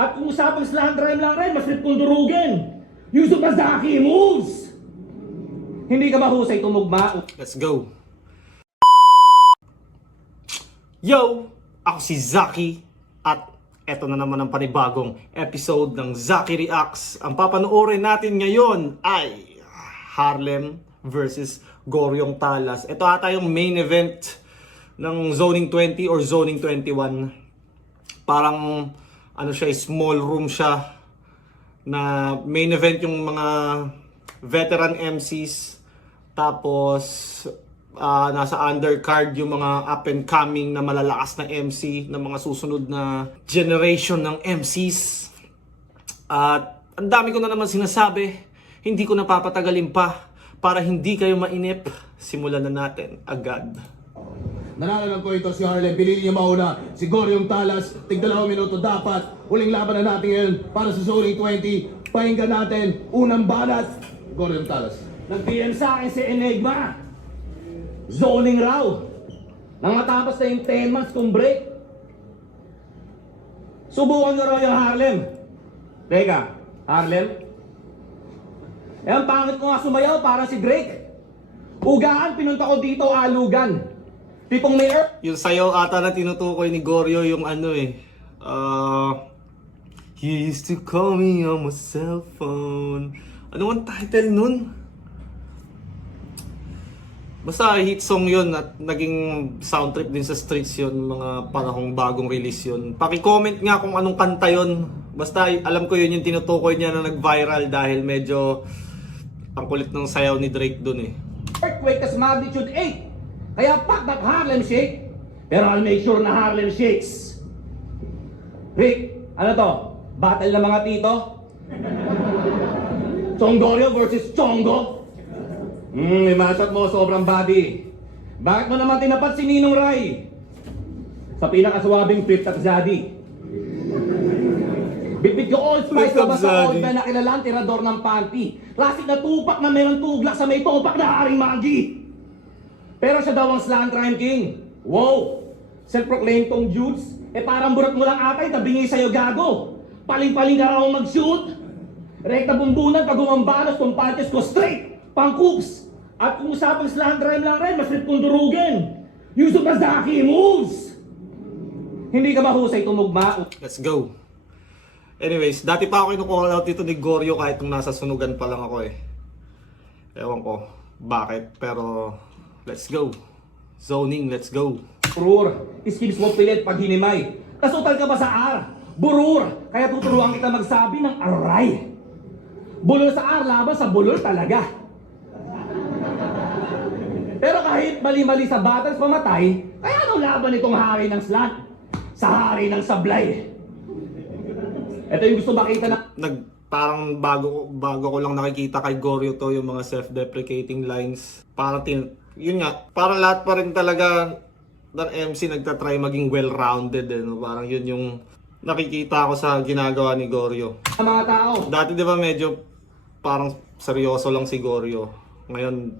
At kung usapang slant drive lang rin, mas kung durugin. Yusuf Mazaki moves! Hindi ka mahusay tumugma. Let's go. Yo! Ako si Zaki at eto na naman ang panibagong episode ng Zaki Reacts. Ang papanoorin natin ngayon ay Harlem versus Goryong Talas. Ito ata yung main event ng Zoning 20 or Zoning 21. Parang ano siya, small room siya na main event yung mga veteran MCs. Tapos nasa undercard yung mga up and coming na malalakas na MC ng mga susunod na generation ng MCs. At ang dami ko na naman sinasabi, hindi ko napapatagalin pa para hindi kayo mainip. Simulan na natin agad. Nanalo ko ito si Harlem, pinili niya mauna si Goryong Talas, tig-2 minuto dapat. Huling laban na natin ngayon para sa Zoning 20. Pakinggan natin, unang banat, Goryong Talas. Nag-PM sa akin si Enigma. Zoning raw. Nang matapos na yung 10 months kong break. Subukan nyo raw yung Harlem. Teka, Harlem? Eh, ang pangit ko nga sumayaw para si Drake. Ugaan, pinunta ko dito, alugan. Tipong may Yung sayaw ata na tinutukoy ni Goryo yung ano he used to call me on my cell phone. Ano ang title nun? Basta hit song yun at naging sound trip din sa streets yun, mga panahong bagong release yun. Paki-comment nga kung anong kanta yun. Basta alam ko yun yung tinutukoy niya na nag-viral dahil medyo ang kulit ng sayaw ni Drake dun eh. earthquake as magnitude 8. Kaya pak that Harlem shake. Pero I'll make sure na Harlem shakes. Rick, ano to? Battle ng mga tito? Chongorio versus Chongo? May matchup mo, sobrang body. Bakit mo naman tinapat si Ninong Rai? Sa pinakaswabing Flip Top Zaddy. Bitbit ko Old Spice na basta old na nakilalang tirador ng panty. Klasik na tupak na merong tuglak sa may topak na haring magi. Pero siya daw ang slant rhyme king. Wow! Self-proclaimed tong Judes. Eh parang burat mo lang atay, tabingi sa'yo gago. Paling-paling ka raw mag-shoot. Rekta bumbunan pag umambalos tong punches ko straight. Pang-coops. At kung usapang slant rhyme lang rin, mas kung durugin. Yusuf Mazaki moves! Hindi ka mahusay tumugma. Let's go. Anyways, dati pa ako inu-call out dito ni Goryo kahit nung nasa sunugan pa lang ako eh. Ewan ko bakit, pero let's go. Zoning, let's go. Burur, skills mo pilit pag hinimay. Kasutal ka ba sa R? Burur, kaya tuturuan kita magsabi ng aray. Bulol sa R, laban sa bulol talaga. Pero kahit mali-mali sa battles pamatay, kaya anong laban itong hari ng slant? Sa hari ng sablay. Ito yung gusto makita na... Parang bago ko lang nakikita kay Goryo to yung mga self-deprecating lines. Parang yun nga, parang lahat pa rin talaga ng MC nagtatry maging well-rounded eh, no? Parang yun yung nakikita ko sa ginagawa ni Goryo. Mga tao. Dati di ba medyo parang seryoso lang si Goryo. Ngayon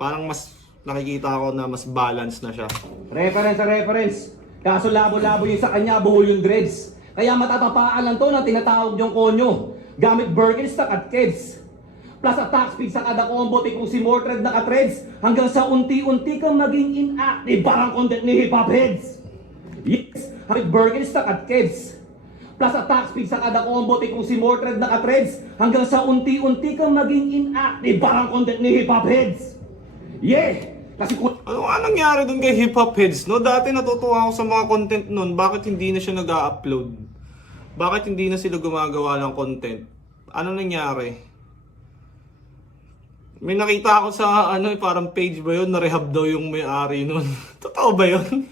parang mas nakikita ko na mas balance na siya. Reference sa reference. Kaso labo-labo yung sa kanya, buhol yung dreads. Kaya matatapaan lang to ng tinatawag yung konyo. Gamit Birkenstock at Keds. Plus attack speed sa kada combo, tipong si Mordred naka-threads. Hanggang sa unti-unti kang maging inactive. Parang content ni hip-hop heads. Yes, gamit Birkenstock at Keds. Plus attack speed sa kada combo, tipong si Mordred naka-threads. Hanggang sa unti-unti kang maging inactive. Parang content ni hip-hop heads. Yeah! Kasi Ano nga nangyari dun kay Hip Hop Heads, no? Dati natutuwa ako sa mga content nun. Bakit hindi na siya nag-upload? Bakit hindi na sila gumagawa ng content? Ano nangyari? May nakita ako sa parang page ba yun? Na-rehab daw yung may-ari nun. Totoo ba yun?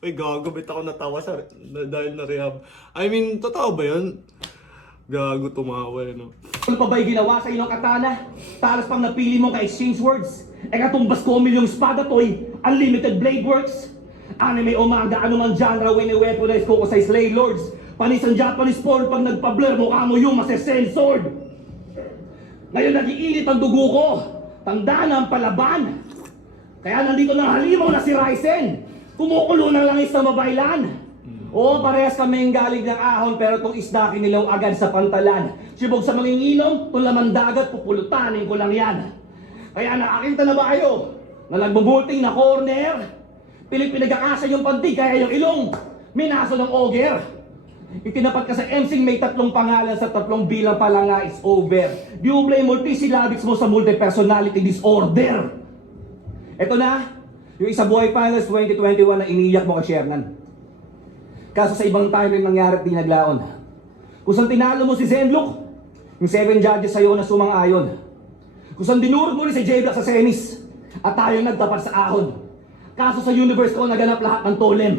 Uy, gago, bit ako natawa dahil na-rehab. I mean, totoo ba yun? Gago, tumawa no? ano pa ba'y ginawa sa inyong katana? Talas pang napili mo ka-exchange words. E katumbas ko milyong espada to'y unlimited blade works. Anime o manga, anumang genre, wini-weaponize ko sa slay lords. Panis ang Japanese porn pag nagpa-blur, mukha mo yung mase-censored. Ngayon nag-iinit ang dugo ko. Tandaan ang palaban. Kaya nandito ng halimaw na si Ryzen. Kumukulo na lang sa mabaylan. Oo, parehas kaming galing ng ahon pero itong isda kinilaw agad sa pantalan. Sibog sa mangingilom, itong laman dagat, pupulutanin ko lang yan. Kaya nakakita na ba kayo? Na nagbubulting na corner? Pinagkakasa yung pantig kaya yung ilong. Minaso ng oger. Itinapat ka sa MC may 3 pangalan sa 3 bilang pa lang nga is over. Di ublay multisyllabics mo sa multi-personality disorder. Ito na, yung isa buhay finals 2021 na iniyak mo kay Shernan. Kaso sa ibang time rin nangyari at di naglaon. Kung saan tinalo mo si Zenlook, yung 7 judges sa'yo na sumang-ayon. Kung saan dinurog mo rin si J-Block sa semis, at tayo nagtapat sa ahon. Kaso sa universe ko naganap lahat ng tolem.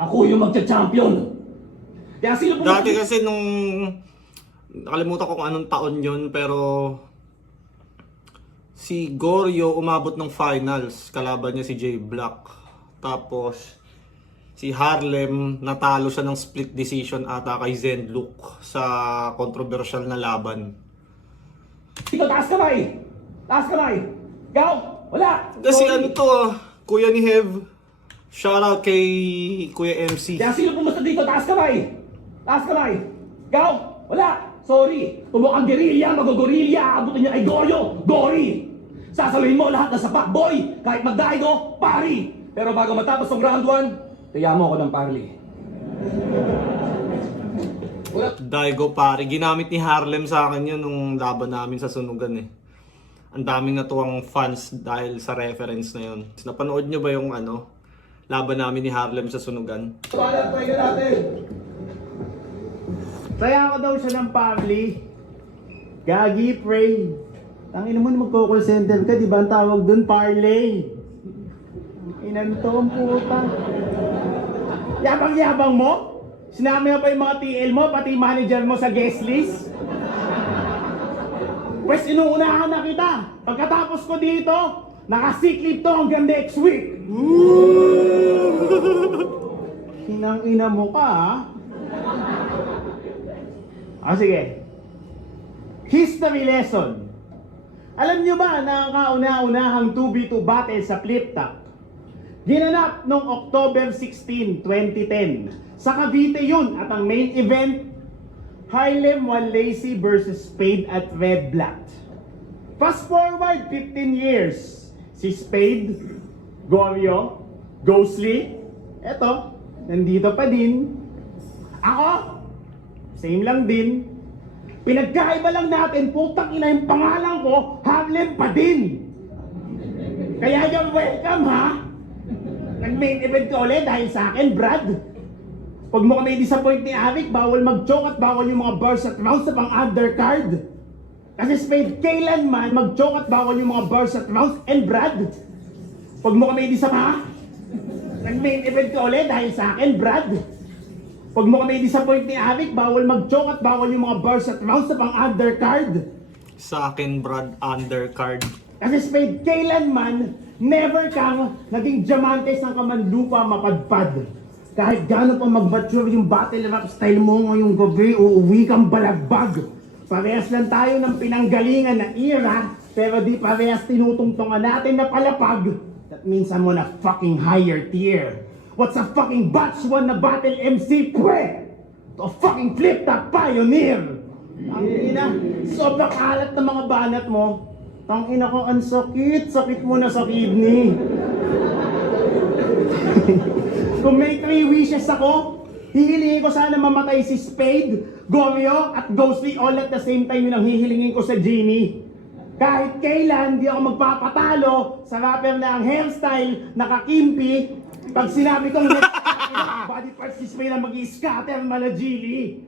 Ako yung magcha-champion. Kaya sino po... Dati kasi nung... Nakalimutan ko kung anong taon yun, pero... Si Goryo umabot ng finals. Kalaban niya si J-Block. Tapos... Si Harlem, natalo siya ng split decision ata kay Zenlook sa controversial na laban. Dito, taas kamay! Taas kamay! Gaw! Wala! Kasi Sorry. ano to, Kuya ni Hev. Shoutout kay Kuya MC. Kaya sino pumunta dito? Taas kamay! Taas kamay! Gaw! Wala! Sorry! Tubok ang gerilya, magogorilya, abutin niya ay Goryo! Gory! Sasaluhin mo lahat na sapak, boy! Kahit magdaigo, pari! Pero bago matapos ng round 1, tiya mo ako ng parli. Daigo pare, ginamit ni Harlem sa akin yun nung laban namin sa Sunugan eh. Ang daming natuwang fans dahil sa reference na yun. Napanood nyo ba yung laban namin ni Harlem sa Sunugan? Paano pahinga natin? Saya ko daw siya ng family. Gagi, pray. Tangina mo na magko-call center ka, di ba ang tawag dun? Parlay. Inanto ang puta. Yabang-yabang mo? Sinama mo pa yung mga TL mo, pati manager mo sa guest list? Pwes inuunahan na kita. Pagkatapos ko dito, naka-sick leave to hanggang next week. Inang-ina mo ka, ha? Sige. History lesson. Alam nyo ba na ang kauna-unahang 2v2 battle sa Flip Top ginanap noong October 16, 2010. Sa Cavite yun at ang main event, Harlem Wanlacy versus Spade at Red Black. Fast forward 15 years, si Spade, Goryo, Ghostly, eto, nandito pa din. Ako, same lang din. Pinagkaiba lang natin, putang ina yung pangalan ko, Harlem pa din. Kaya yung welcome ha. Nag-main event ka ulit dahil sa akin, Brad. Pag mo kami disappoint ni Arik, bawal mag-choke at bawal yung mga bars at rounds sa pang-undercard. Kasi Spade, kailanman mag-choke at bawal yung mga bars at rounds and Brad. Pag mo kami disappoint, nag-main event ka ulit dahil sa akin, Brad. Pag mo kami disappoint ni Arik, bawal mag-choke at bawal yung mga bars at rounds sa pang-undercard. Sa akin, Brad, undercard. Kasi Spade, kailanman, never kang naging diamantes ng kamanlupa mapadpad. Kahit gano'n pa mag-mature yung battle rap style mo ngayong gabi, uuwi kang balagbag. Parehas lang tayo ng pinanggalingan na era, pero di parehas tinutungtungan natin na palapag. That means I'm on a fucking higher tier. What's a fucking batch 1 na battle MC, pwe? To a fucking Flip Top pioneer. Ang ina, sobrang alat ng mga banat mo. Tangina ko, ang sakit mo na sa kidney. Kung may 3 wishes ako, hihilingin ko sana mamatay si Spade, Goryo, at Ghostly all at the same time yun ang hihilingin ko sa Genie. Kahit kailan, di ako magpapatalo sa rapper na ang hairstyle nakakimpi. Pag sinabi kong body parts si Spade ang mag-i-scatter malajili.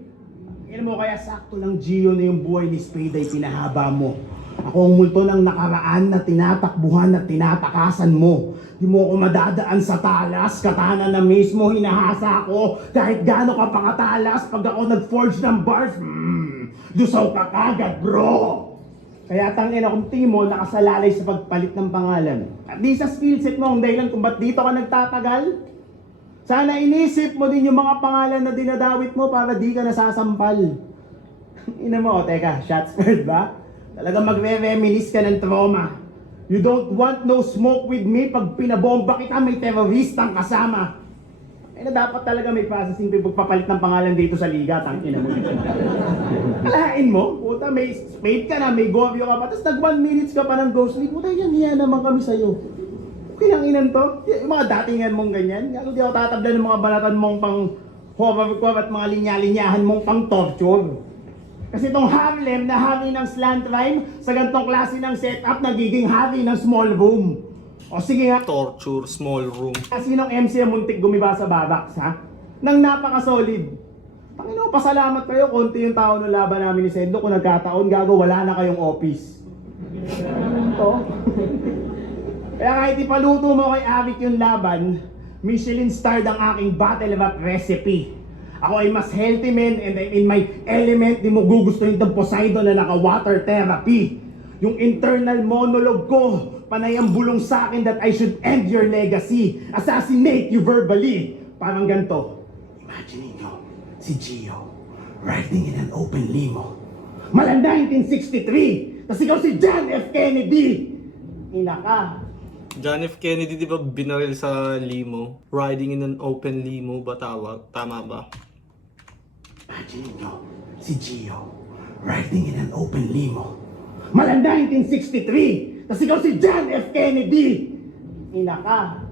Yan mo, kaya sakto lang Gio na yung buhay ni Spade ay pinahaba mo. Ako ang multo ng nakaraan na tinatakbuhan at tinatakasan mo. Di mo ako madadaan sa talas, katana na mismo hinahasa ko. Kahit gaano ka pakatalas, pag ako nag-forge ng bars, dusaw ka kagad, bro! Kaya tangin akong timo nakasalalay sa pagpalit ng pangalan. At di sa skillset mo ang dahilan kung ba't dito ka nagtatagal. Sana inisip mo din yung mga pangalan na dinadawit mo para di ka nasasampal. Ina mo, teka, shots heard ba? Talagang magre-reminis ka ng trauma. You don't want no smoke with me pag pinabomba kita may teroristang kasama. na dapat talaga may processing fee pagpapalit ng pangalan dito sa liga, tangina mo. Alain mo, puta, may spade ka na, may Goryeo ka pa, tapos nag 1 minutes ka pa ng ghostly, puta, yan naman kami sa'yo. Okay lang inan to, yung mga datingan mong ganyan, di ako tatabla ng mga balatan mong pang horror at mga linya-linyahan mong pang torture. Kasi itong Harlem na hari ng slant rhyme, sa ganitong klase ng setup, nagiging hari ng small room. O sige nga, Torture, small room. sinong MC ang muntik gumiba sa Babax, ha? Nang napaka-solid. Panginoon, pasalamat kayo, konti yung tao ng laban namin ni Sendo. Kung nagkataon, gago, wala na kayong office. Ito. Kaya kahit ipaluto mo kay Arik yung laban, Michelin starred ang aking battle rap recipe. Ako ay mas healthy man and I'm in my element. Di mo gugustuhin itong Poseidon na naka-water therapy. Yung internal monologue ko, panay ang bulong sa akin that I should end your legacy. Assassinate you verbally. Parang ganito. Imagine nyo, si Gio, riding in an open limo. Mala 1963, tas ikaw si John F. Kennedy. Ina ka. John F. Kennedy, di ba binaril sa limo? Riding in an open limo ba tawag? Tama ba? Imagine nyo, si Gio, riding in an open limo. Mala 1963, tas ikaw si John F. Kennedy. Ina ka.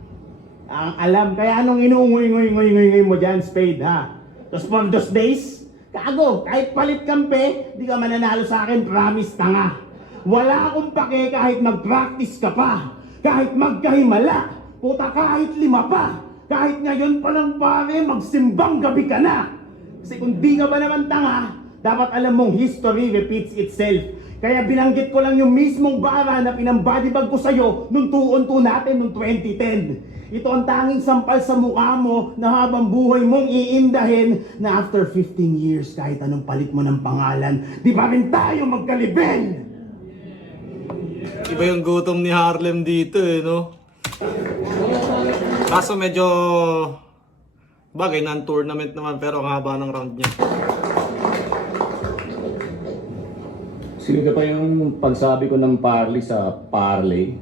Ang alam, kaya anong inuungoy mo dyan, Spade, ha? Tapos for those days, kago, kahit palit kampe, di ka mananalo sa akin, promise tanga. Wala akong pake kahit mag-practice ka pa, kahit magkahimala, puta kahit 5 pa, kahit ngayon pa lang pare, magsimbang gabi ka na. Kasi kung di ka ba naman tanga, dapat alam mong history repeats itself. Kaya binanggit ko lang yung mismong bara na pinambadibag ko sa'yo nung 2-on-2 natin nung 2010. Ito ang tanging sampal sa mukha mo na habang buhay mong iindahin na after 15 years kahit anong palit mo ng pangalan, di ba rin tayo magkalibel? Iba yung gutom ni Harlem dito eh, no? Kaso medyo bagay, non-tournament naman pero ang haba ng round niya. Sino ka pa yung pagsabi ko ng parley sa parley?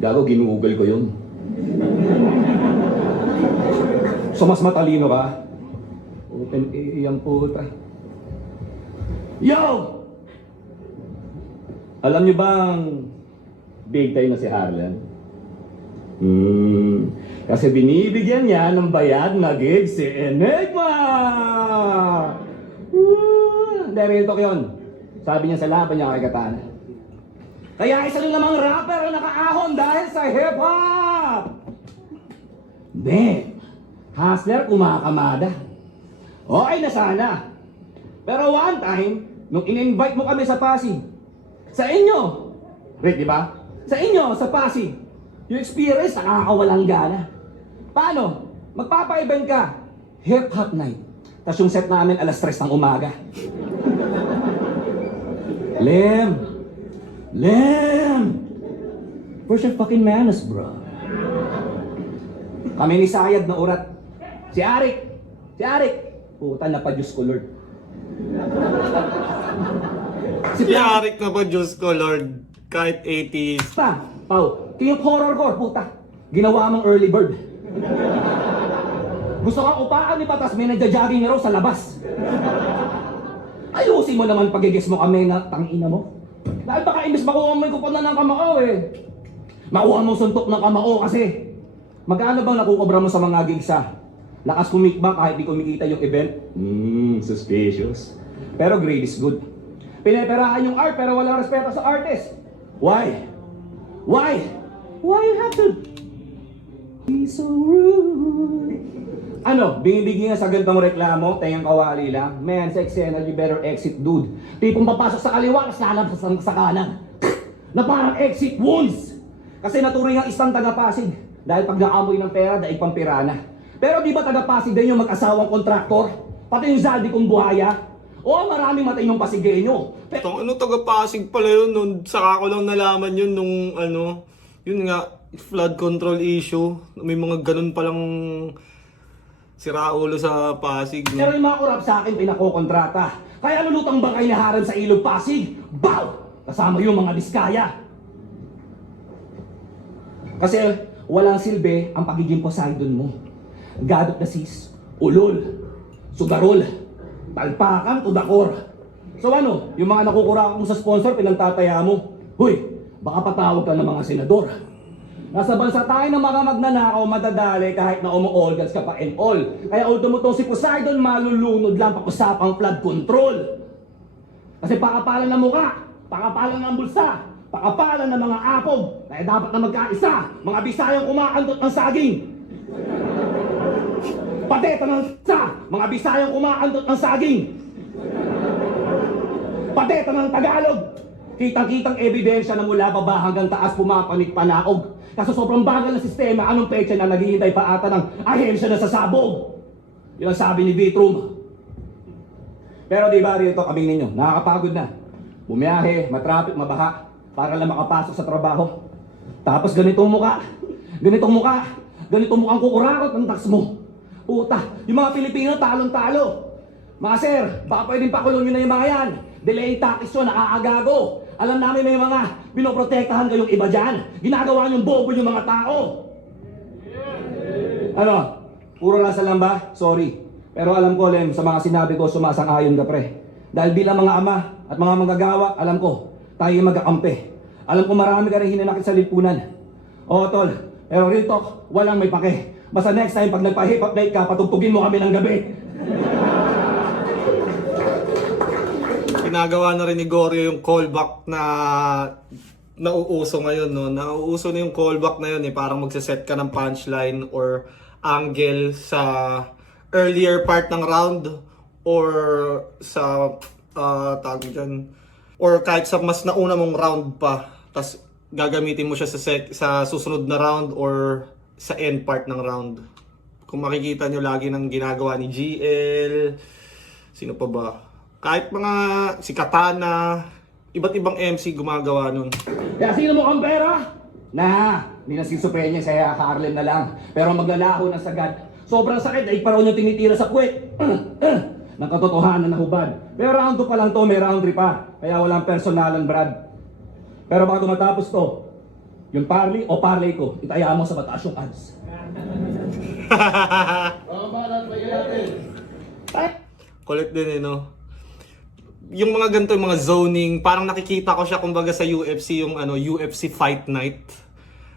Gago, ginuugal ko yun. So mas matalino ka? Open iyang puta. Yo! Alam niyo bang big time na si Harlan? Kasi binibigyan niya ng bayad na gig si Enigma! Real talk yun. Sabi niya sa laban niya kay Katana. Kaya isa rin namang rapper ang nakaahon dahil sa hip-hop! Damn! Hustler kumakamada. Okay na sana. Pero one time, nung in-invite mo kami sa Pasig, sa inyo, Rick, di ba? Sa inyo, sa Pasig, yung experience nakakawalang gana. Paano? Magpapa-event ka, hip-hop night. Tapos yung set namin alas 3 ng umaga. Lem! Where's your fucking manners, bro? Kami ni Sayad na urat. Si Arik! Puta na pa, Diyos ko, Lord. Si Arik na ba, Diyos ko, Lord? Kahit 80s. Pau, king of horrorcore, puta. Ginawa mong early bird. Gusto kang upaan ni Patas, may nagja-jogging na raw sa labas. Ayusin mo naman pagigis mo kami na tangina mo. Dahil baka imbis makuha mo yung kupon na ng kamao eh. Makuha mo suntok ng kamao kasi. Magkano bang nakukobra mo sa mga gigs ha? Lakas kumikbang kahit di kumikita yung event? Suspicious. Pero grade is good. Pineperahan yung art pero walang respeto sa artist. Why? Why you have to be so rude? Ano, binibigyan sa gantong reklamo, tayang kawali lang. Man, sa eksena, you better exit, dude. Tipong papasok sa kaliwa, tas lalabas sa kanan. Na parang exit wounds. Kasi naturing ang isang taga-Pasig. Dahil pag naamoy ng pera, daig pampira na. Pero di ba taga-Pasig din yung mag-asawang kontraktor? Pati yung Zaldi kong buhaya? Oo, maraming matay yung Pasigenyo. Tong ano, taga-Pasig pala yun. Nung saka ko lang nalaman yun nung ano, yun nga, flood control issue. May mga ganun palang siraulo sa Pasig. No? Pero yung mga kurap sa akin pinakokontrata. Kaya lulutang bangkay na harang sa ilog Pasig. Bow! Kasama yung mga Biskaya. Kasi walang silbi ang pagiging Poseidon mo. God of the Seas, ulol, sugarol, talpakan to the core. So ano, yung mga nakukurakot mo sa sponsor, pinagtataya mo. Huy, baka patawag ka ng mga senador. Nasa bansa tayo ng mga magnanakaw, madadali kahit na umu-organs ka pa and all. Kaya although mo to si Poseidon, malulunod lang pag-usapang flood control. Kasi pakapalan ng muka, pakapalan ng bulsa, pakapalan ng mga apog, kaya dapat na magkaisa, mga Bisayang kumakantot ng saging. Pateta ng mga Bisayang kumakantot ng saging. Pateta ng Tagalog. Kitang-kitang ebidensya na mula baba hanggang taas pumapanik-panaog. Kaso sobrang bagal ng sistema, anong pecha na naghihintay pa ata ng ahensya na sasabog? Yun ang sabi ni Vitrum. Pero di ba rito kaming ninyo, nakakapagod na. Bumiyahe, matraffic, mabaha, para lang makapasok sa trabaho. Tapos ganitong mukhang kukurakot ng tax mo. Puta, yung mga Pilipino talong-talo. Mga sir, baka pwedeng pakulong nyo na yung mga yan. Delay tax yun, nakakagago. Alam namin may mga pinoprotektahan kayong iba dyan. Ginagawa niyong bobo yung mga tao. Ano? Puro nasa lang ba? Sorry. Pero alam ko, Lem, sa mga sinabi ko, sumasang-ayon ka, pre. Dahil bilang mga ama at mga manggagawa, alam ko, tayo yung magkakampi. Alam ko marami ka rin hinanakit sa lipunan. Oo, tol. Pero real talk, walang may pake. Basta next time, pag nagpa-hip-hop night ka, patugtugin mo kami ng gabi. Ginagawa na rin ni Goryo yung callback na nauuso ngayon, no? Nauuso na yung callback na yun, eh. Parang magsaset ka ng punchline or angle sa earlier part ng round or sa tawag dyan, or kahit sa mas nauna mong round pa, tas gagamitin mo siya sa susunod na round or sa end part ng round. Kung makikita nyo lagi ng ginagawa ni GL, sino pa ba? Kahit mga si Katana, iba't ibang MC gumagawa nun. Kaya sino mo kang pera? Hindi na sisupenya sa Harlem na lang. Pero maglalaho na sagad. Sobrang sakit, ay paraw niya tinitira sa puwet. Ng katotohanan na hubad. Pero round 2 pa lang to, may round 3 pa. Kaya walang personalan, Brad. Pero bago matapos to, yung parley o parlay ko, itaya mo sa mataas yung ads. Kulit din, eh, no? Yung mga ganito, yung mga zoning, parang nakikita ko siya kumbaga sa UFC, yung UFC Fight Night.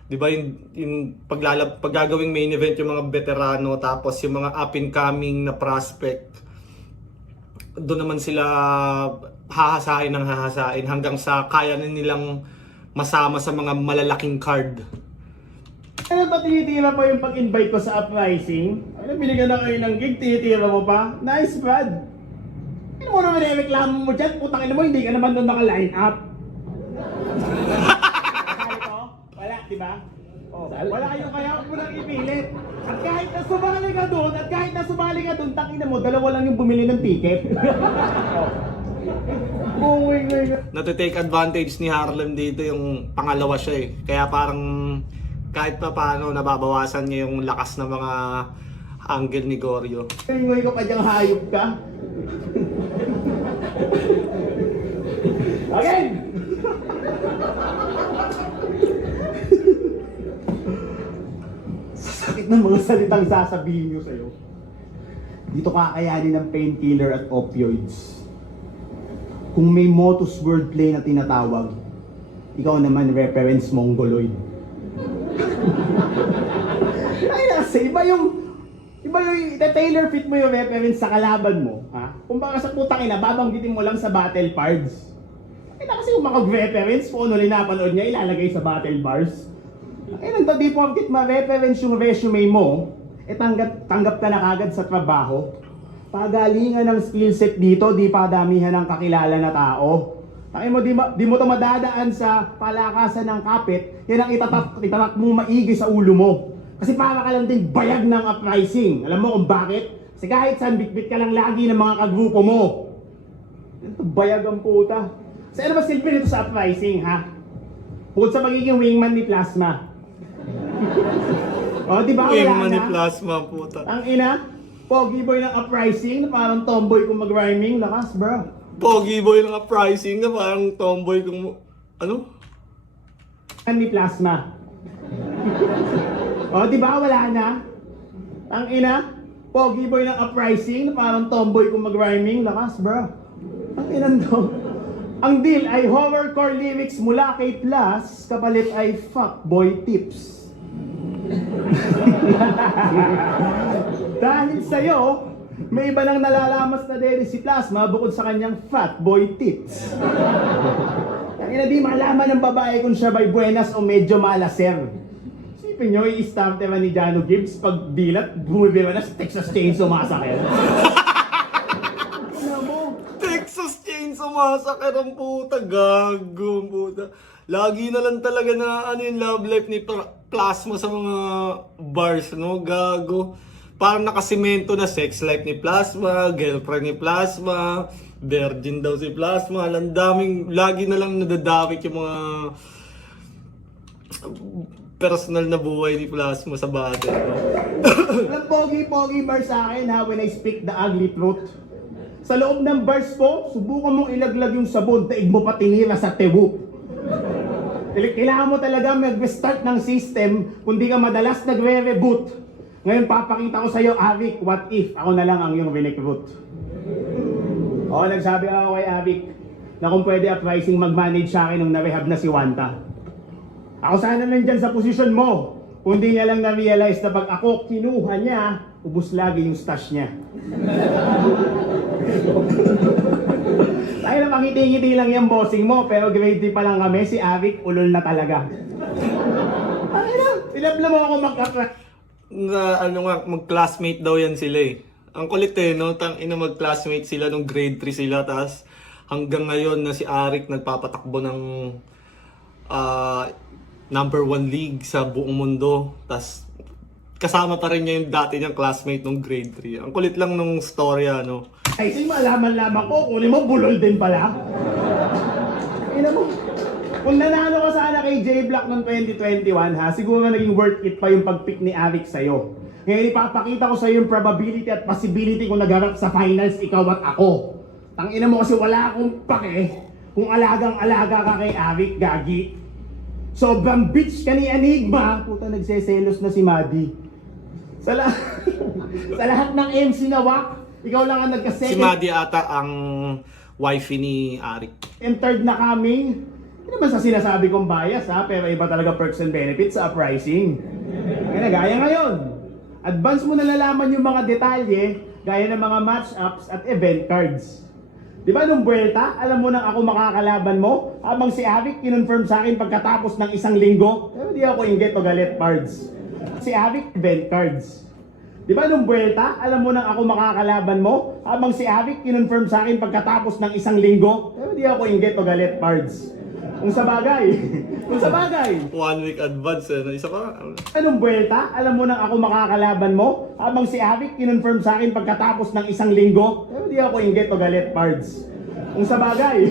'Di ba yung paggagawing main event yung mga veterano, tapos yung mga up and coming na prospect. Doon naman sila hahasain hanggang sa kaya na nilang masama sa mga malalaking card. Ano ba tinitira pa yung pag-invite ko sa uprising? Ano, binigyan na kayo ng gig, tinitira mo pa? Nice, Brad! Ano mo naman reklamo mo dyan? Putang ina mo, hindi ka naman doon naka-line up. Kasali ko? Wala, di ba? Oh, wala yung kaya mo nang ipilit. At kahit na sumali ka doon, tangina mo, dalawa lang yung bumili ng ticket. Oh my God. Natitake advantage ni Harlem dito yung pangalawa siya, eh. Kaya parang kahit pa paano nababawasan niya yung lakas ng mga angle ni Goryo. Ngoy ka pa diyang hayop ka. Again! Sakit ng mga salitang sasabihin nyo sa'yo. Dito kakayanin ng painkiller at opioids. Kung may motus wordplay na tinatawag, ikaw naman reference mongoloid. Ay nasa, iba yung tailor fit mo yung reference sa kalaban mo, ha? Kung baka sa putang ina, babanggitin mo lang sa battle cards. Ay na kasi kung makag-reference, kung ano napanood niya, ilalagay sa battle bars. Ay nang di porket ma-reference yung resume mo, tanggap ka na kagad sa trabaho. Pagalingan ng skill set dito, di pa damihan ng kakilala na tao. Takay mo, di mo to madadaan sa palakasan ng kapit, yan ang itatak mo maigi sa ulo mo. Kasi para ka lang din bayag ng uprising. Alam mo kung bakit? Kasi kahit saan bitbit ka lang lagi ng mga kagrupo mo. Ito bayag ang puta. Kasi ano ba silbi nito sa uprising, ha? Bukod sa magiging wingman ni Plasma. O, di ba? Wingman ni Plasma, puta. Ang ina, pogi boy ng uprising na parang tomboy kung mag-rhyming. Lakas, bro. Pogi boy ng uprising na parang tomboy kung ano? Ni Plasma. O, di ba? Wala na. Ang ina, pogi boy ng uprising, parang tomboy kung mag-rhyming. Lakas, bro. Ang ina to. Ang deal ay horrorcore lyrics mula kay Plus, kapalit ay fuckboy tips. Dahil sa'yo, may iba nang nalalamas na din si Plasma bukod sa kanyang fatboy tips. Ang ina di malaman ng babae kung siya ba'y buenas o medyo malaser. Isipin nyo, i-stamp naman ni Jano Gibbs pag dilat, bumibira na sa Texas Chainsaw Massacre. Ano mo? Texas Chainsaw Massacre ang puta, gago ang puta. Lagi na lang talaga na ano yung love life ni Plasma sa mga bars, no? Gago. Parang nakasimento na sex life ni Plasma, girlfriend ni Plasma, virgin daw si Plasma. Ang daming, lagi na lang nadadawit yung mga personal na buhay ni Plasma sa battle, no? Walang pogi-pogi bar sa akin ha when I speak the ugly truth. Sa loob ng bars ko, subukan mong ilaglag yung sabon, taig mo pa tinira sa tewu. Kailangan mo talaga mag-restart ng system kung di ka madalas nagre-reboot. Ngayon papakita ko sa iyo, Avic, what if ako na lang ang iyong recruit? Oo, nagsabi ako kay Avic na kung pwede uprising mag-manage sa akin nung na-rehab na si Wanta. Ako sana nandyan sa posisyon mo. Kung di niya lang na-realize na pag ako kinuha niya, ubus lagi yung stash niya. Tayo na makiti-ngiti lang yung bossing mo, pero grade 3 pa lang kami, si Avic, ulol na talaga. Ay na, ilabla mo ako magkakrak. Na ano nga, mag-classmate daw yan sila eh. Ang kulit eh, no? Tangina mag-classmate sila nung grade 3 sila, tas hanggang ngayon na si Arik nagpapatakbo ng number 1 league sa buong mundo. Tas kasama pa rin niya yung dati niyang classmate nung grade 3. Ang kulit lang nung storya, no? Ay, sige, malaman-laman ko, kunin mo, bulol din pala. Ina mo, kung nanalo ka sana kay J-Block noong 2021 ha, siguro naging worth it pa yung pag-pick ni Arik sa'yo. Ngayon ipapakita ko sa'yo yung probability at possibility kung nagharap sa finals ikaw at ako. Tangina mo kasi wala akong pake kung alagang-alaga ka kay Arik, gagi. Sobrang bitch ka ni Enigma. Puta, nagseselos na si Madi. Sa lahat ng MC na wak, ikaw lang ang Si nagka-second Madi ata ang wifey ni Arik. and third na kami. Hindi naman sa sinasabi kong bias ha, pero iba talaga perks and benefits sa uprising. Kaya gaya ngayon, advance mo na nalaman yung mga detalye, gaya ng mga match-ups at event cards. Di ba nung buwelta, alam mo nang ako makakalaban mo, habang si Avic kinonfirm sa akin pagkatapos ng isang linggo, pero di ako inggit o galit cards. Si Avic, event cards. Di ba nung buwelta, alam mo nang ako makakalaban mo, habang si Avic kinonfirm sa akin pagkatapos ng isang linggo, pero di ako inggit o galit cards. Kung sa bagay, 1 week advance eh. Isa pa. anong buwelta, alam mo nang ako makakalaban mo, habang si Avic kinonfirm sa akin pagkatapos ng isang linggo, pero di ako inggit o galit cards. Kung sa bagay,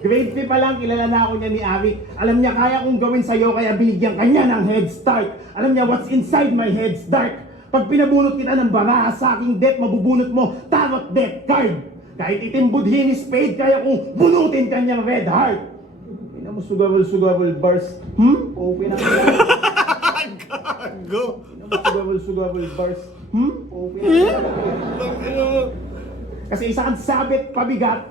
grade 3 pa lang kilala na ako niya ni Avic. Alam niya kaya kong gawin sa'yo kaya binigyan kanya ng head start. Alam niya what's inside my head's dark. Pag pinabunot kita ng baraha sa aking death, mabubunot mo tarot death card. Kahit itimbudhin ni Spade, kaya kong bunutin kanyang red heart. Pina mo sugabal bars. Okay na. Gago. Sugabal bars. Okay na. Kasi isa kang sabit pabigat,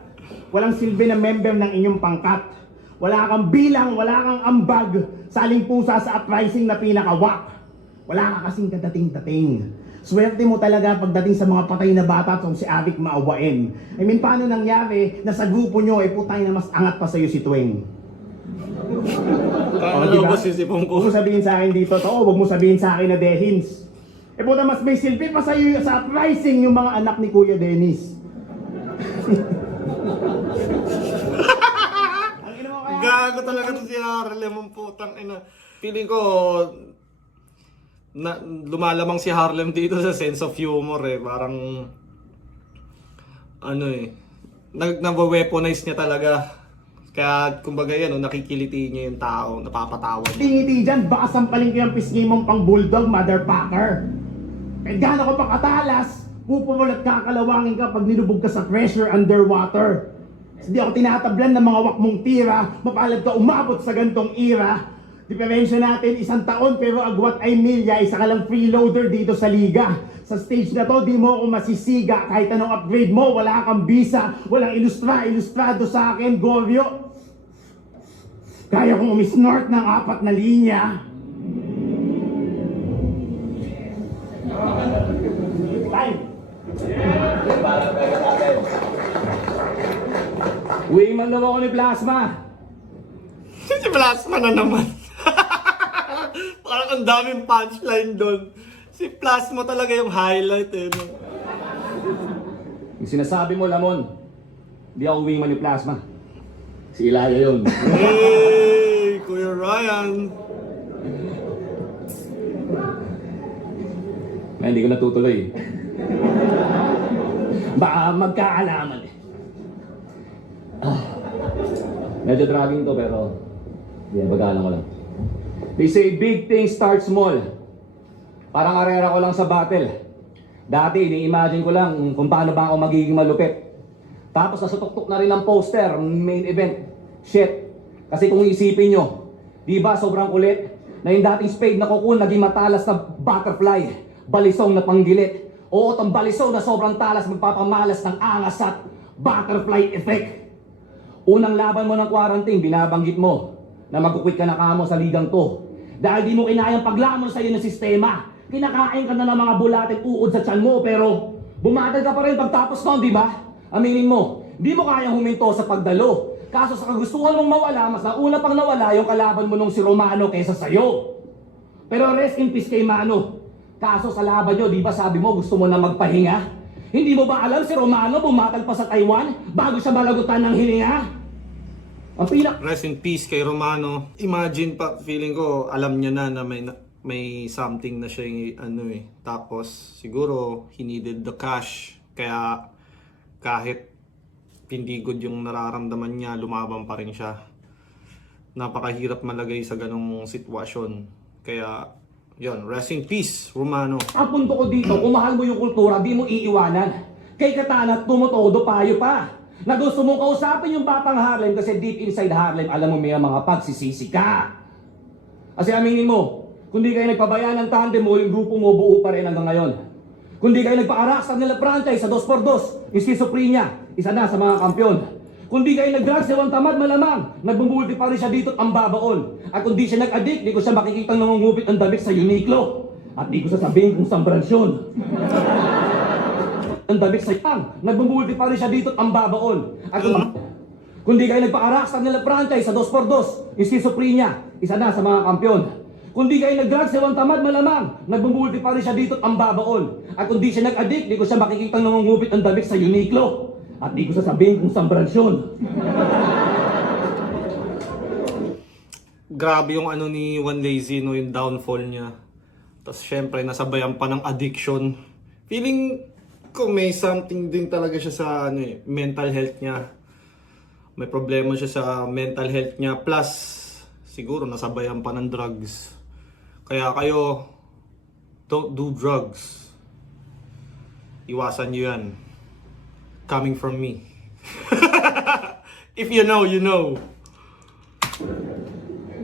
walang silbi na member ng inyong pangkat. Wala kang bilang, wala kang ambag, saling pusa sa uprising na pinakawak. Wala ka kasing kadating-dating. Swerte mo talaga pagdating sa mga patay na bata at si Avic maawain. I mean, paano nangyari na sa grupo nyo ay putay na mas angat pa sa'yo si Tweng? Ano diba? ba sisipong ko? Huwag mo sabihin sa akin dito, huwag mo sabihin sa akin na Dehins. Puta, mas may silbi pa sa'yo sa uprising yung mga anak ni Kuya Dennis. Gago talaga to si Harlem, ang putang ina. Feeling ko na lumalamang si Harlem dito sa sense of humor eh. Parang ano eh, nawe-weaponize niya talaga. Kaya kumbaga yan, nakikiliti niya yung tao, napapatawa niya. Tingiti dyan, baka sampalin ko yung pisngi mong pang bulldog, motherfucker. Kahit gaano ka pa katalas, pupumul at kakalawangin ka pag nilubog ka sa pressure underwater. Hindi ako tinatablan ng mga wak mong tira, mapalad ka umabot sa gantong era. Diferensya natin 1 taon pero agwat ay milya, isa ka lang freeloader dito sa liga. Sa stage na to, di mo ako masisiga. Kahit anong upgrade mo, wala kang visa, walang ilustrado sa akin, Goryo. Kaya kong umisnort ng 4 na linya. Time. Wingman naman ako ni Plasma. Si Plasma na naman. Parang ang daming punchline doon. Si Plasma talaga yung highlight eh. No? Yung sinasabi mo, Lamon, di ako wingman ni Plasma. Si Ilaya yun. Hey, Kuya Ryan. Ngayon, hindi ko natutuloy. Baka magkaalaman eh. Medyo dragging to pero bagalan ko lang. They say big things start small. Parang arera ko lang sa battle. Dati, ini-imagine ko lang kung paano ba ako magiging malupit. Tapos nasutuktok na rin ang poster, main event. Shit. Kasi kung isipin nyo, di ba sobrang kulit na yung dating spade na kukun naging matalas na butterfly, balisong na panggilit. Oo, itong balisong na sobrang talas magpapamalas ng angas at butterfly effect. Unang laban mo ng quarantine, binabanggit mo na magkukwit ka na kamo sa ligang to. Dahil di mo kinayang paglamon sa iyo ng sistema. Kinakain ka na ng mga bulatin uod sa tiyan mo, pero bumatal ka pa rin pagtapos noon, di ba? Aminin mo, di mo kayang huminto sa pagdalo. Kaso sa kagustuhan mong mawala, mas nauna pang nawala yung kalaban mo nung si Romano kaysa sa'yo. Pero rest in peace kay Mano. Kaso sa laban nyo, di ba sabi mo gusto mo na magpahinga? Hindi mo ba alam si Romano bumatal pa sa Taiwan bago siya malagutan ng hininga? Ang Rest in peace kay Romano. Imagine pa, feeling ko alam niya na may something na siya ano eh. Tapos siguro he needed the cash. Kaya kahit hindi good yung nararamdaman niya, lumaban pa rin siya. Napakahirap malagay sa ganong sitwasyon. Kaya yun, rest in peace, Romano. Ang punto ko dito, kung mahal mo yung kultura, di mo iiwanan. Kay Katana, tumutodo payo pa. Na gusto mong kausapin yung batang Harlem kasi deep inside Harlem, alam mo may mga pagsisisi ka. Kasi aminin mo, kung di kayo nagpabayaan ng tandem mo, yung grupo mo buo pa rin hanggang ngayon. Kung di kayo nagpa-arak nila franchise sa 2x2, yung schizophrenia, isa na sa mga kampyon. Kung di kayo nag-drugs, si Juan Tamad malamang, nagbumulti pa rin siya dito at ang babaon. At kung di siya nag-addict, di ko siya makikitang nangungupit ang damit sa Uniqlo. At di ko sasabihin kung saan branch yun. Ang damit sa yang, nagbumulti pa rin siya dito at ang babaon. At kung di kayo nagpa-arak nila franchise sa 2x2, yung schizophrenia, isa na sa mga kampyon. Kung di kayo nag-drugs, si Juan Tamad malamang, nagbumulti pa rin siya dito at ang babaon. At kung di siya nag-addict, di ko siya makikitang nangungupit ang damit sa Uniqlo. At di ko sasabihin kung saan branch yun. Grabe yung ano ni Juan Lazy, no, yung downfall niya. Tapos syempre nasabayan pa ng addiction. Feeling ko may something din talaga siya sa ano, mental health niya. May problema siya sa mental health niya. Plus, siguro nasabayan pa ng drugs. Kaya kayo, don't do drugs. Iwasan nyo yan. Coming from me. If you know, you know.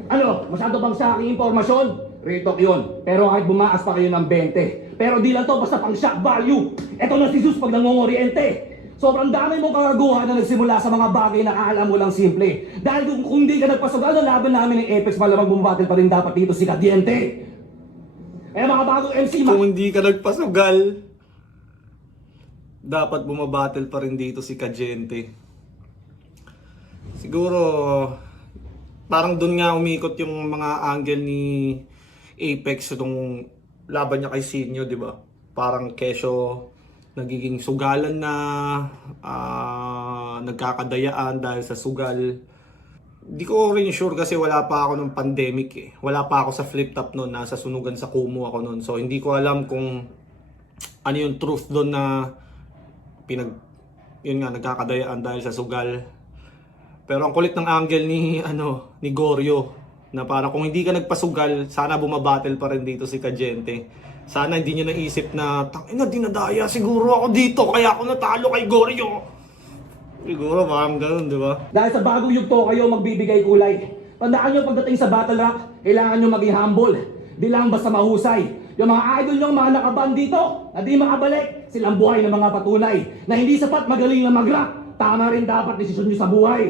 Ano, masyado bang sa aking impormasyon? Retok yun. Pero kahit bumaas pa kayo ng 20. Pero di lang to basta pang shock value. Eto na si Zeus pag nangongoriente. Sobrang dami mong kagaguhan na nagsimula sa mga bagay na akala mo lang simple. Dahil kung di ka nagpasugal, laban namin ng Apex, malamang bumabattle pa rin dapat dito si Kadiente. Eh mga bagong MC, Kung hindi ka nagpasugal, dapat bumabattle pa rin dito si Kadiente. Siguro, parang doon nga umikot yung mga angle ni Apex nung laban niya kay Sinyo, di ba? Parang kesyo nagiging sugalan na, nagkakadayaan dahil sa sugal. Di ko rin sure kasi wala pa ako nung pandemic eh. Wala pa ako sa flip top noon, nasa sunugan sa Kumu ako noon. So hindi ko alam kung ano yung truth doon na yun nga, nagkakadayaan dahil sa sugal. Pero ang kulit ng angle ni Goryo, na para kung hindi ka nagpasugal, sana bumabattle pa rin dito si Kadiente. Sana hindi niya naisip na, tangina, dinadaya siguro ako dito, kaya ako natalo kay Goryo. Siguro parang ganun, di ba? Dahil sa bagong yugto kayo magbibigay kulay. Tandaan nyo pagdating sa battle rap, kailangan nyo maging humble. Di lang basta mahusay. Yung mga idol nyo, mga nakaban dito, na di makabalik, silang buhay ng mga patunay. Na hindi sapat magaling na mag-rap, tama rin dapat desisyon nyo sa buhay.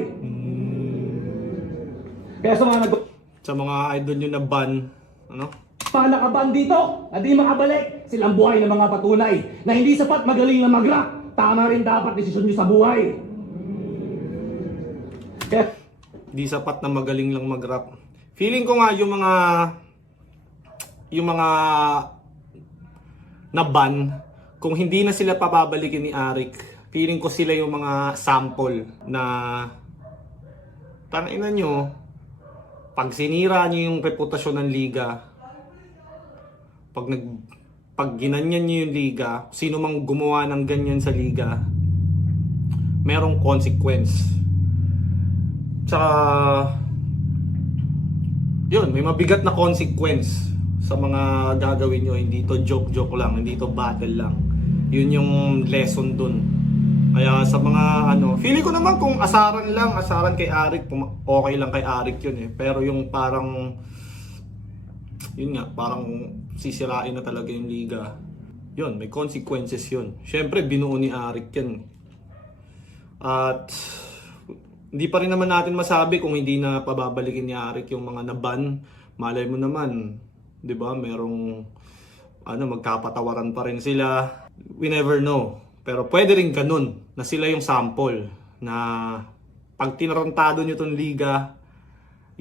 Kaya sa mga Sa mga idol nyo na ban, ano? mga nakaban dito, na di makabalik, silang buhay ng mga patunay. Na hindi sapat magaling na mag-rap, tama rin dapat desisyon nyo sa buhay. Kaya Di sapat na magaling lang mag-rap. Feeling ko nga yung mga na-ban, kung hindi na sila papabalikin ni Arik, feeling ko sila yung mga sample na tangina nyo, pag sinira nyo yung reputasyon ng liga, pag ginanyan nyo yung liga, sino mang gumawa ng ganyan sa liga, merong consequence. Tsaka, yun, may mabigat na consequence sa mga gagawin nyo. Hindi to joke-joke lang, hindi to battle lang. Yun yung lesson dun. Kaya sa mga feeling ko naman kung asaran kay Arik, okay lang kay Arik yun eh. Pero yung parang, yun nga, parang sisirain na talaga yung liga. Yun, may consequences yun. Syempre, binuo ni Arik yan. At hindi pa rin naman natin masabi kung hindi na pababalikin ni Arik yung mga naban. Malay mo naman, 'di ba? Merong magkapatawaran pa rin sila. We never know. Pero pwede rin ganun na sila yung sample na pag tinarantado nyo tong liga,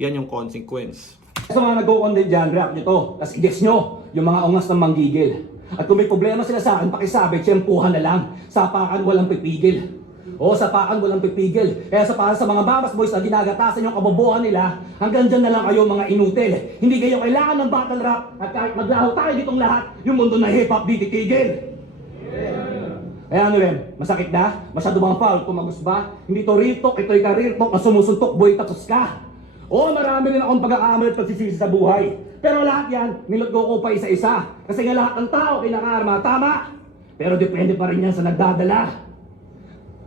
yan yung consequence. sa mga nag-o-content dyan, rap nyo to. Tapos i-guess nyo yung mga ungas ng manggigil. At kung may problema sila sa akin, pakisabi, tiyempuhan na lang. Sapakan walang pipigil. O, sapakan walang pipigil. Kaya para sa mga Mamas Boys na ginagatasan yung kabobohan nila, hanggang dyan na lang kayo mga inutil. Hindi kayo kailangan ng battle rap at kahit maglaho tayo ditong lahat, yung mundo na hip-hop di titigil. Kaya rin, masakit na? Masyado bang foul? Tumagos ba? Hindi to real talk, ito'y career talk na sumusuntok, boy, tapos ka. Oo, marami rin akong pagkakamali at pagsisisi sa buhay. Pero lahat yan, nilaggo ko pa isa-isa. Kasi nga lahat ng tao kinakaarma, tama. Pero depende pa rin yan sa nagdadala.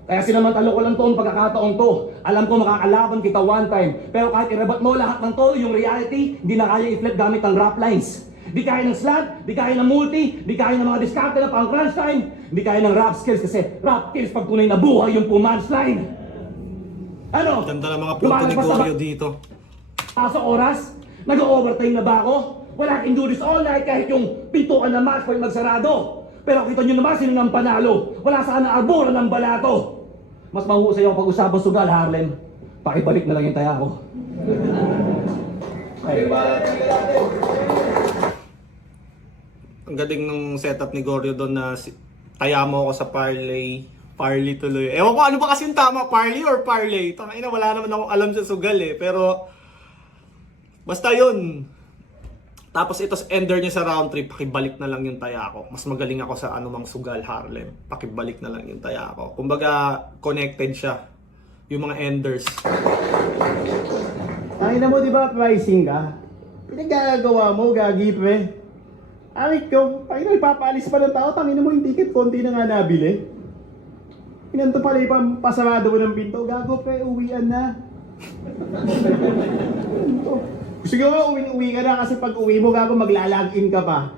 Kaya sinamantalo ko lang to ang pagkakataong to. Alam ko makakalaban kita one time. Pero kahit i-rebat mo lahat ng to, yung reality, hindi na kaya i-flip gamit ang rap lines. Di kaya ng slant, di kaya ng multi, di kaya ng mga diskarte na pang crunch time, di kaya ng rap skills kasi rap skills pag tunay na buhay yung punchline. Ano? Ganda ng mga punto ni Goryo dito. Sa oras, nag-overtime na ba ako? Wala can do this all night kahit yung pintuan na match point magsarado. Pero kita nyo naman sino ng panalo. Wala sana arbora ng balato. Mas mahusay ako pag-usapang sugal, Harlem. Pakibalik na lang yung taya ko. Ang galing ng setup ni Goryo doon na taya mo ako sa parlay. Parley tuloy. Ewan ko ano ba kasi yung tama, parley or parlay? Tangina, wala naman akong alam sa sugal eh. Pero basta yun. Tapos ito ender niya sa round 3, pakibalik na lang yung taya ko. Mas magaling ako sa anumang sugal, Harlem. Pakibalik na lang yung taya ko. Kumbaga, connected siya. Yung mga enders. Ay na mo, di ba, pricing ka? Pinagagawa mo, gagi pre. Arit ko, ay nagpapaalis pa ng tao, tangin mo yung ticket, konti na nga nabili. Inanto pala yung pasarado mo ng pinto, gago pre, uwian na. Siguro uwi ka na kasi pag uwi mo, gago magla-login ka pa.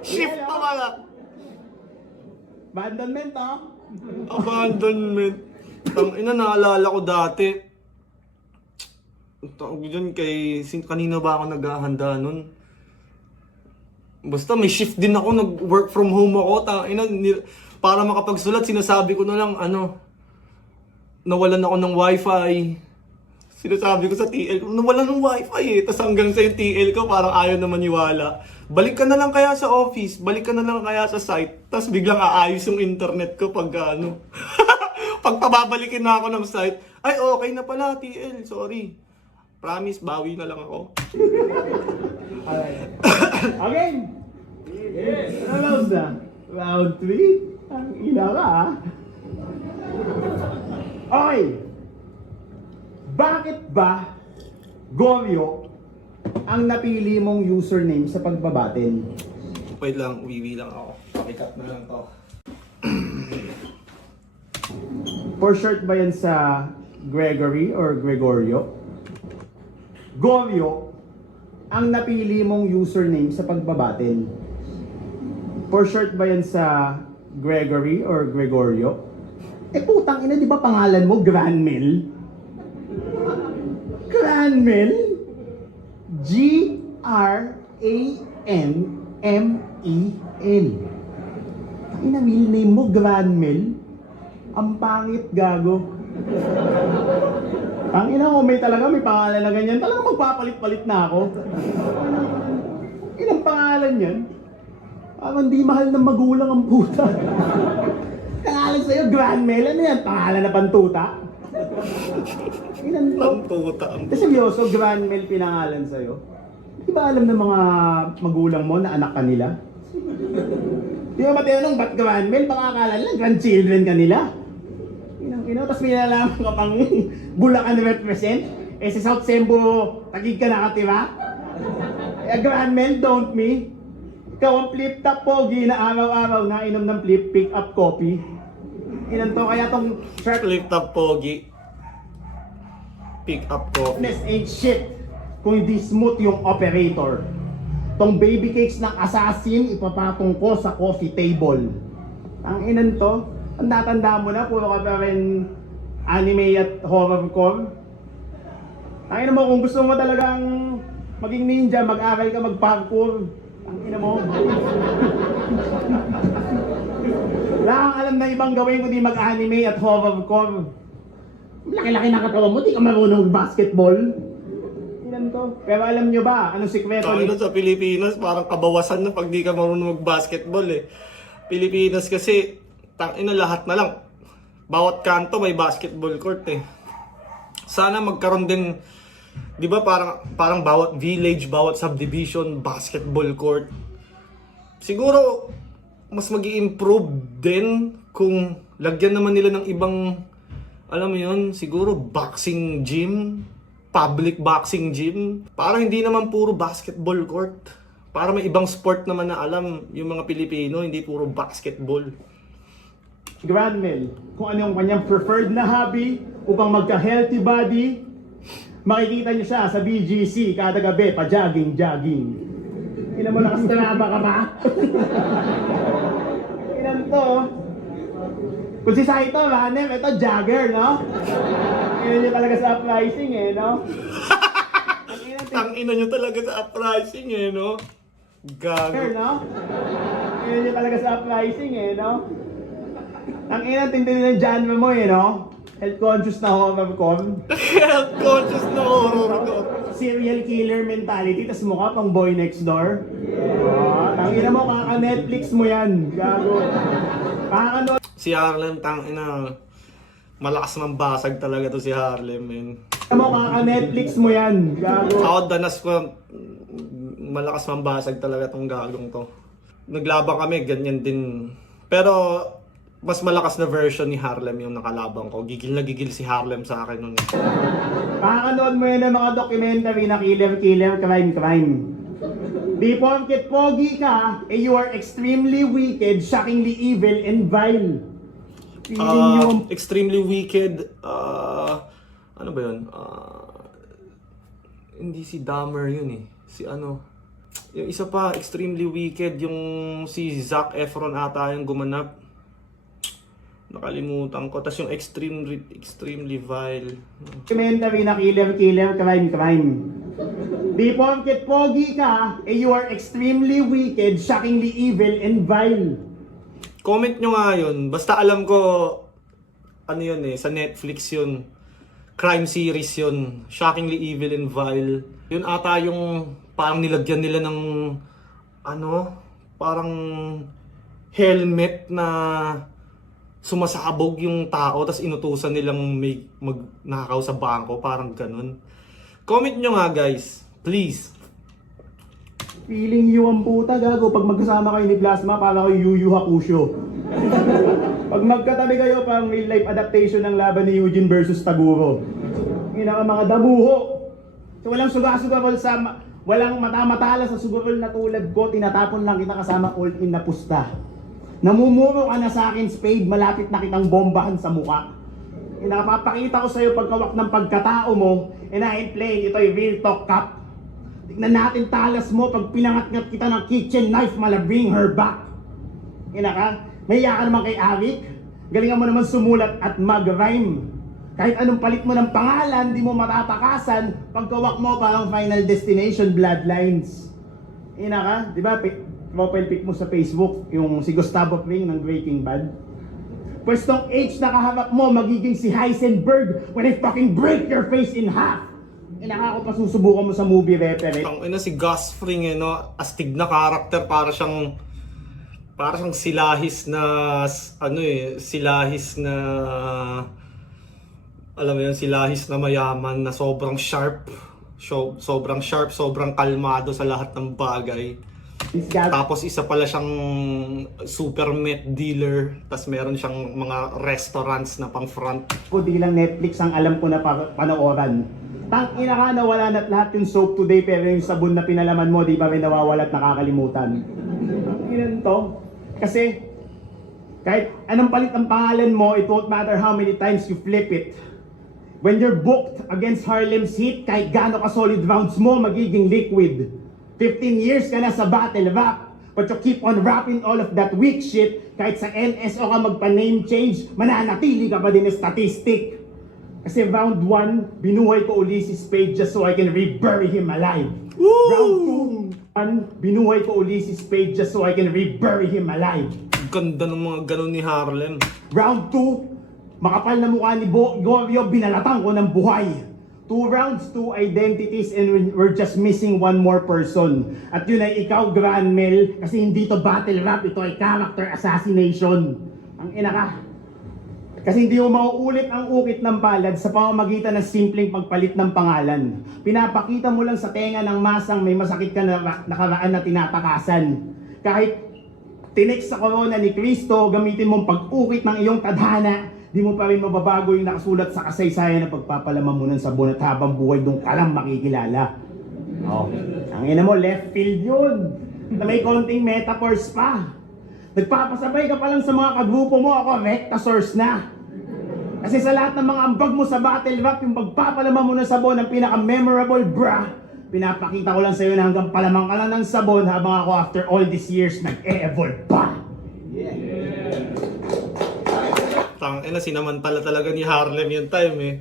Shift pa pala! Abandonment ha? Abandonment. Tangina, naalala ko dati. Tawag dyan kanina ba ako naghahanda nun? Basta may shift din ako, nag-work from home ako. Tangina, para makapagsulat, sinasabi ko na lang, nawalan ako ng wifi. Sinasabi ko sa TL ko, nawalan ng wifi eh. Tapos hanggang sa yung TL ko, parang ayaw na maniwala. Balik ka na lang kaya sa office, balik ka na lang kaya sa site. Tapos biglang aayos yung internet ko pag pag pababalikin na ako ng site. Ay, okay na pala TL, sorry. Promise, bawi na lang ako. Again! Yes! Ano round na? Round 3? Ang ina ka ha? Okay! Bakit ba Goryo ang napili mong username sa pagbabatin? Wait lang, uwiwi lang ako. Pakikat na lang to. For short ba yan sa Gregory or Gregorio? Gorio ang napili mong username sa pagbabattle. For short ba yan sa Gregory or Gregorio? Putang ina, di ba pangalan mo Granmel? Granmel? Granmel. Ina, real name mo Granmel? Ang pangit, gago. Ang ina ko, may pangalan na ganyan. Talagang magpapalit-palit na ako. Inang pangalan yan? Parang di mahal ng magulang ang puta. Pangalan sa'yo, Granmel. Ano yan? Pangalan na pantuta? Inang to. Pantuta. Seryoso, Granmel pinangalan sa'yo? Di ba alam ng mga magulang mo na anak ka nila? Di ba matinanong, ba't Granmel? Baka akala lang, grandchildren ka nila. Tapos may nalaman ka pang Bulacan represent. Sa South Sembo, Taguig ka nakatira. Granmel, don't me. Ikaw ang flip-top pogi na araw-araw nainom ng pick-up coffee. Ilan to, kaya tong shirt Flip top pogi. Pick up coffee. fitness ain't shit kung hindi smooth yung operator. Tong baby cakes ng assassin, ipapatong ko sa coffee table. Ang inan to, ang natanda mo na, puro ka pa rin anime at horrorcore. Ang ina mo, kung gusto mo talagang maging ninja, mag-aral ka mag-parkour. Ang ina mo. Wala kang alam na ibang gawin kundi mag-anime at horrorcore. Laki-laki na katawan mo, di ka marunong basketball. Ilan to? Pero alam nyo ba, anong sikreto Tayo na sa Pilipinas, parang kabawasan na pag di ka marunong mag-basketball eh. Pilipinas kasi, tangina lahat na lang. Bawat kanto may basketball court eh. Sana magkaroon din, di ba parang bawat village, bawat subdivision, basketball court. Siguro, mas mag-i-improve din kung lagyan naman nila ng ibang, alam mo yun, siguro boxing gym, public boxing gym. Para hindi naman puro basketball court. Para may ibang sport naman na alam yung mga Pilipino, hindi puro basketball. Granmel, kung ano yung kanyang preferred na hobby upang magka-healthy body, makikita niyo siya sa BGC kada gabi, pa-jogging. Ilan mo nakastraba ka ba? Ilan to? Kung si Saito, Ranem, ito jogger, no? Ilan niyo talaga sa uprising eh, no? Tangina nyo talaga sa uprising eh, no? Jogger, Gago. no? Ilan niyo talaga sa uprising eh, no? Ang ina, tindi ng genre mo eh, no? Health conscious na horrorcore. Health conscious na horror ko. Serial killer mentality, tas mukha pang boy next door. Ang ina mo, kaka-Netflix mo yan. Gago. Kaka-no... Si Harlem, tangina. Malakas ng basag talaga to si Harlem, men. mo, kaka-Netflix mo yan. Gago. Ako danas ko, malakas ng basag talaga tong gagong to. Naglaban kami, ganyan din. Pero, mas malakas na version ni Harlem yung nakalaban ko. Gigil na gigil si Harlem sa akin nun. Kakanood mo yun ng mga documentary na killer, crime. Di porket pogi ka, you are extremely wicked, shockingly evil, and vile. Feeling yung... Extremely wicked, ano ba yun? Hindi si Dahmer yun eh. Si ano? Yung isa pa, extremely wicked, yung si Zac Efron ata yung gumanap. Nakalimutan ko. Tapos yung extremely vile. documentary na killer, crime. Di porket pogi ka, you are extremely wicked, shockingly evil, and vile. Comment nyo nga yun. Basta alam ko, ano yun eh, sa Netflix yun. Crime series yun. Shockingly evil and vile. Yun ata yung parang nilagyan nila ng, ano, parang helmet na sumasabog yung tao tapos inutusan nilang may magnakaw sa bangko, parang ganun. Comment nyo nga guys, please. Feeling you ang puta, gago. Pag magkasama kayo ni Plasma, parang kayo Yu Yu Hakusho. Pag magkatabi kayo, parang real life adaptation ng laban ni Eugene versus Taguro. Yung mga damuho. So walang suga-sugarol sa... Walang mata-matala sa sugarol na tulad ko, tinatapon lang kita kasama all-in na pusta. Namumuro ka na sa akin, Spade, malapit na kitang bombahan sa mukha. Nakapapakita ko sa'yo pagkawak ng pagkatao mo, and I am playing, ito yung real talk cup. Tignan natin talas mo pag pinangat-ngat kita ng kitchen knife, mala bring her back. Ina ka, mahiya ka naman kay Avic. Galingan mo naman sumulat at mag-rhyme. Kahit anong palit mo ng pangalan, di mo matatakasan. Pagkawak mo parang Final Destination Bloodlines. Ina ka, di ba? Profile pic mo sa Facebook, yung si Gustavo Fring ng Breaking Bad. Pwestong H na kaharap mo, magiging si Heisenberg when I fucking break your face in half. Ina ka, ako pa susubukan mo sa movie reference. Ang ina si Gus Fring no, astig na karakter, para siyang silahis na silahis na alam mo yun, silahis na mayaman na sobrang sharp, sobrang kalmado sa lahat ng bagay. Tapos isa pala siyang super meth dealer, tas meron siyang mga restaurants na pang front. Ko di lang Netflix ang alam ko na panooran. Tang ina ka, nawala na lahat yung soap today, pero yung sabon na pinalaman mo, di ba rin nawawala at nakakalimutan. Ang ilan to? Kasi kahit anong palit ang pangalan mo, it won't matter how many times you flip it. When you're booked against Harlem's Heat, kahit gaano ka solid rounds mo, magiging liquid. 15 years ka na sa battle rap, but you keep on rapping all of that weak shit. Kahit sa NSO ka magpa-name change, mananatili ka pa din na statistic. Kasi round 1, binuhay ko Ulysses Page just so I can rebury him alive. Woo! Round 2, binuhay ko Ulysses Page just so I can rebury him alive. Ganda ng mga ganun ni Harlem. Round 2, makapal na mukha ni Gorio, binalatan ko ng buhay. 2 rounds, 2 identities, and we're just missing one more person. At yun ay ikaw, Granmel, kasi hindi to battle rap, ito ay character assassination. Ang ina ka. Kasi hindi mo mauulit ang ukit ng palad sa pamamagitan ng simpleng pagpalit ng pangalan. Pinapakita mo lang sa tenga ng masang may masakit ka na nakaraan na tinatakasan. Kahit tinex sa corona ni Cristo, gamitin mong pag-ukit ng iyong tadhana, di mo pa rin mababago yung nakasulat sa kasaysayan na pagpapalaman mo ng sabon at habang buhay doon ka lang makikilala. Oh, ang ina mo, left field yun. Na may konting metaphors pa. Nagpapasabay ka pa lang sa mga kagrupo mo, ako recta source na. Kasi sa lahat ng mga ambag mo sa battle rap, yung pagpapalaman mo ng sabon ang pinaka-memorable, brah. Pinapakita ko lang sa'yo na hanggang palamang ka lang ng sabon habang ako after all these years nag-e-evolve pa. Tangina, sinamantala talaga ni Harlem yung time eh.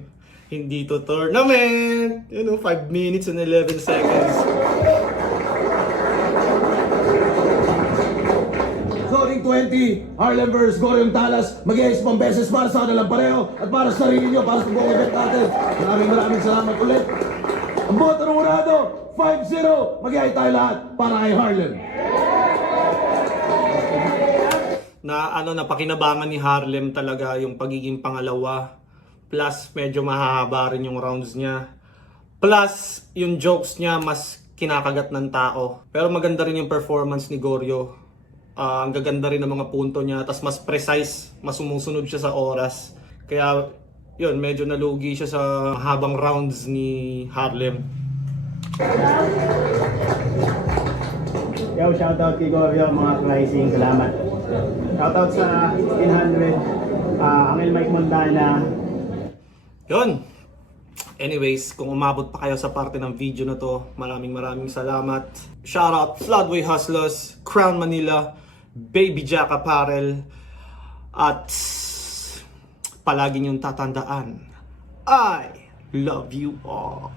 Hindi to tournament. 5 minutes and 11 seconds. Scoring 20, Harlem vs. Goriong Talas, mag-iayos pang beses para sa kanilang pareho at para sa sarili nyo, para sa buong event natin. Maraming salamat ulit. Ang boto ng urado, 5-0, mag-iayos tayo lahat para kay Harlem. Napakinabangan ni Harlem talaga yung pagiging pangalawa. Plus, medyo mahahaba rin yung rounds niya. Plus, yung jokes niya mas kinakagat ng tao. Pero maganda rin yung performance ni Gorio. Ang gaganda rin ng mga punto niya. Tapos mas precise, mas sumusunod siya sa oras. Kaya, yun, medyo nalugi siya sa habang rounds ni Harlem. Yo, shoutout kay Gorio, mga pricing, salamat. Shoutout sa 1500, Angel Mike Montana. Yun. Anyways, kung umabot pa kayo sa parte ng video na to, maraming salamat. Shoutout Floodway Hustlers, Crown Manila, Baby Jack Apparel, at palagi niyong tatandaan, I love you all.